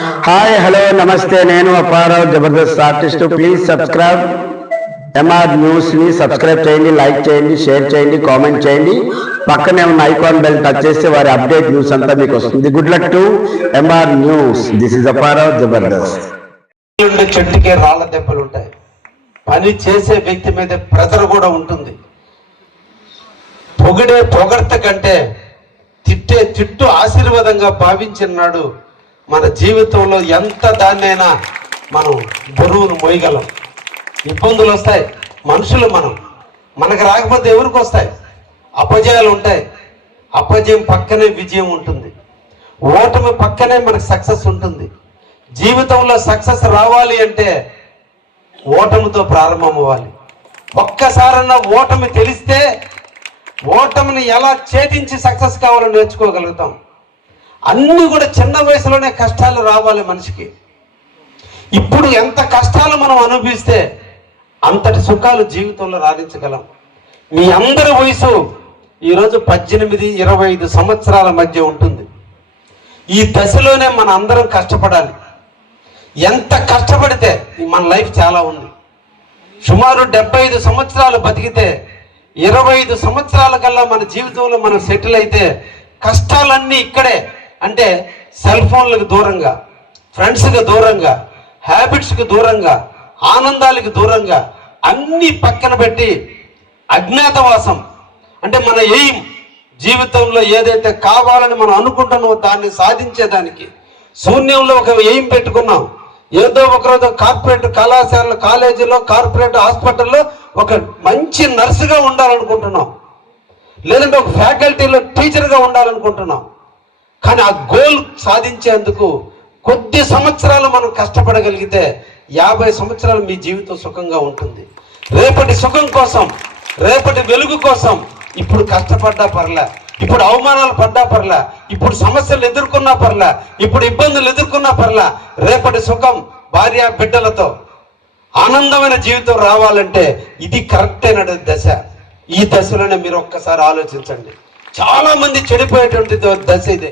Hi hello నమస్తే, నేను Apparao Jabardasth artist. Please subscribe MR news ని సబ్స్క్రైబ్ చేయండి, లైక్ చేయండి, షేర్ చేయండి, కామెంట్ చేయండి. పక్కనే ఉన్న ఐకాన్ బెల్ టచ్ చేస్తే వారి అప్డేట్ న్యూస్ అంతా మీకు వస్తుంది. Good luck to MR news. This is Apparao Jabardasth. చెట్టుకే రాళ్ల దెబ్బలు ఉంటాయి. పని చేసే వ్యక్తి మీద ప్రెజర్ కూడా ఉంటుంది. పొగడ్త కంటే తిట్టే తిట్టు ఆశీర్వాదంగా భావించినాడు మన జీవితంలో ఎంత దాన్నైనా మనం బరువును మోయగలం. ఇబ్బందులు వస్తాయి, మనుషులు మనకు రాకపోతే ఎవరికి వస్తాయి? అపజయాలు ఉంటాయి. అపజయం పక్కనే విజయం ఉంటుంది, ఓటమి పక్కనే మనకు సక్సెస్ ఉంటుంది. జీవితంలో సక్సెస్ రావాలి అంటే ఓటమితో ప్రారంభం అవ్వాలి. ఒక్కసారన్నా ఓటమి తెలిస్తే ఓటమిని ఎలా ఛేదించి సక్సెస్ కావాలో నేర్చుకోగలుగుతాం. అన్ని కూడా చిన్న వయసులోనే కష్టాలు రావాలి మనిషికి. ఇప్పుడు ఎంత కష్టాలు మనం అనుభవిస్తే అంతటి సుఖాలు జీవితంలో రాణించగలం. మీ అందరి వయసు ఈరోజు 18-25 సంవత్సరాల మధ్య ఉంటుంది. ఈ దశలోనే మన అందరం కష్టపడాలి. ఎంత కష్టపడితే మన లైఫ్ చాలా ఉంది. సుమారు 75 సంవత్సరాలు బతికితే 25 సంవత్సరాల కల్లా మన జీవితంలో మనం సెటిల్ అయితే కష్టాలన్నీ ఇక్కడే. అంటే సెల్ ఫోన్లకు దూరంగా, ఫ్రెండ్స్కి దూరంగా, హ్యాబిట్స్కి దూరంగా, ఆనందాలకు దూరంగా అన్నీ పక్కన పెట్టి అజ్ఞాతవాసం అంటే మన ఎయిమ్ జీవితంలో ఏదైతే కావాలని మనం అనుకుంటున్నామో దాన్ని సాధించేదానికి శూన్యంలో ఒక ఎయిమ్ పెట్టుకున్నాం. ఏదో ఒకరోజు కార్పొరేట్ కళాశాల, కాలేజీలో, కార్పొరేట్ హాస్పిటల్లో ఒక మంచి నర్సుగా ఉండాలనుకుంటున్నాం, లేదంటే ఒక ఫ్యాకల్టీలో టీచర్గా ఉండాలనుకుంటున్నాం. కానీ ఆ గోల్ సాధించేందుకు కొద్ది సంవత్సరాలు మనం కష్టపడగలిగితే 50 సంవత్సరాలు మీ జీవితం సుఖంగా ఉంటుంది. రేపటి సుఖం కోసం, రేపటి వెలుగు కోసం ఇప్పుడు కష్టపడ్డా పర్లే, ఇప్పుడు అవమానాలు పడ్డా పర్లే, ఇప్పుడు సమస్యలు ఎదుర్కొన్నా పర్లే, ఇప్పుడు ఇబ్బందులు ఎదుర్కొన్నా పర్లే. రేపటి సుఖం భార్య బిడ్డలతో ఆనందమైన జీవితం రావాలంటే ఇది కరెక్ట్ అయిన దశ. ఈ దశలోనే మీరు ఒక్కసారి ఆలోచించండి. చాలా మంది చెడిపోయేటువంటి దశ ఇది.